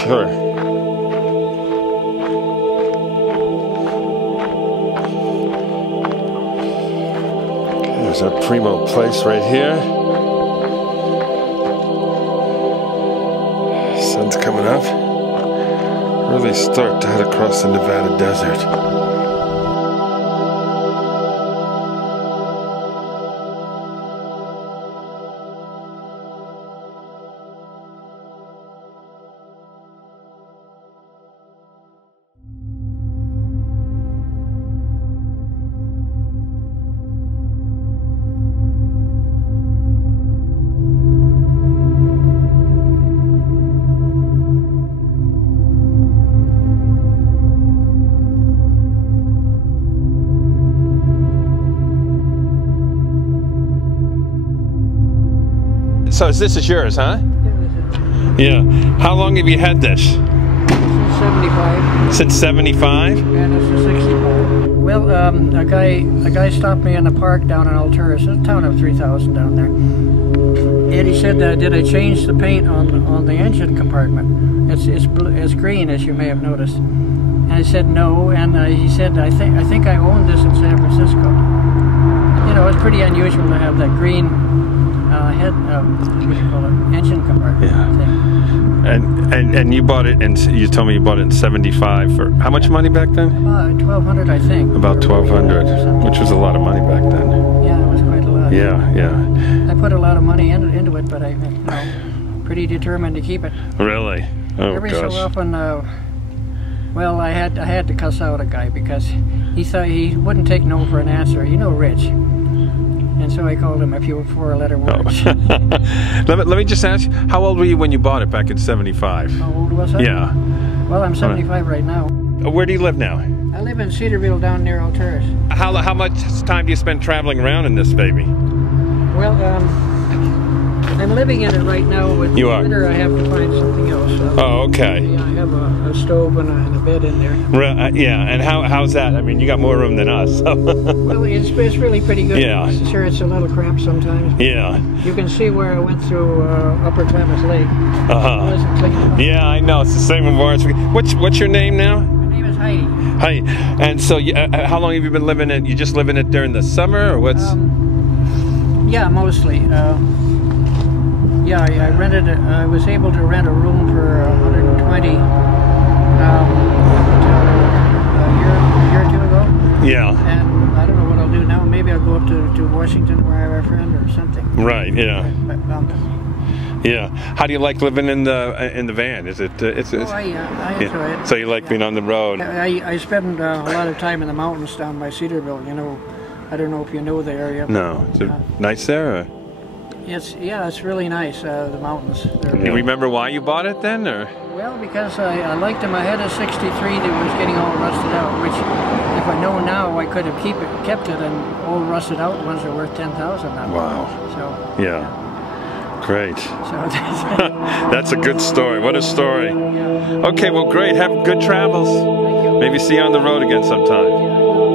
sure. There's our primo place right here. Sun's coming up. Really start to head across the Nevada desert. So this is yours, huh? Yeah. How long have you had this? Since 75. Since 75? And it's a 65. Well, a guy stopped me in the park down in Alturas. It's a town of 3,000 down there. And he said, did I change the paint on the engine compartment? It's green, as you may have noticed. And I said no, and he said, I think I owned this in San Francisco. You know, it's pretty unusual to have that green head, what do you call it, engine compartment thing. And you bought it, and you told me you bought it in 75 for how much money back then? About $1,200, I think. About $1,200, which was a lot of money back then. Yeah, it was quite a lot. Yeah, yeah. I put a lot of money into it, but I'm pretty determined to keep it. Really? Oh, Every gosh. so often, well, I had to cuss out a guy because he thought he wouldn't take no for an answer. You know, Rich. And so I called him a few four-letter words. Oh. let me just ask, how old were you when you bought it back in 75? How old was I? Yeah. Well, I'm 75 right now. Where do you live now? I live in Cedarville down near Alturas. How much time do you spend traveling around in this baby? Well, I'm living in it right now. With You are? winter, I have to find something else. Oh, okay. I have a stove and a bed in there. Yeah, and how's that? I mean, you got more room than us. So. Well, it's really pretty good. Yeah. Sure, it's a little cramped sometimes. Yeah. You can see where I went through Upper Klamath Lake. Yeah, I know. It's the same in Lawrence. What's your name now? My name is Heidi. Hi. And so, how long have you been living it? You just living it during the summer, or what's? Yeah, mostly. Yeah, I rented it. I was able to rent a room for 120 a year or two ago. Yeah. And I don't know what I'll do now. Maybe I'll go up to Washington where I have a friend or something. Right. Yeah. But, yeah. How do you like living in the van? Is it? I enjoy it. So you like being on the road? I spend a lot of time in the mountains down by Cedarville. You know, I don't know if you know the area. No. Is it nice there? Or? It's really nice. The mountains. Do you remember why you bought it then, or? Well, because I liked them. I had a '63 that was getting all rusted out, which, if I know now, I could have kept it, and all rusted out ones are worth $10,000 now. Wow. So. Yeah. Great. So that's a good story. What a story. Yeah. Okay, well, great. Have good travels. Thank you. Maybe see you on the road again sometime. Yeah.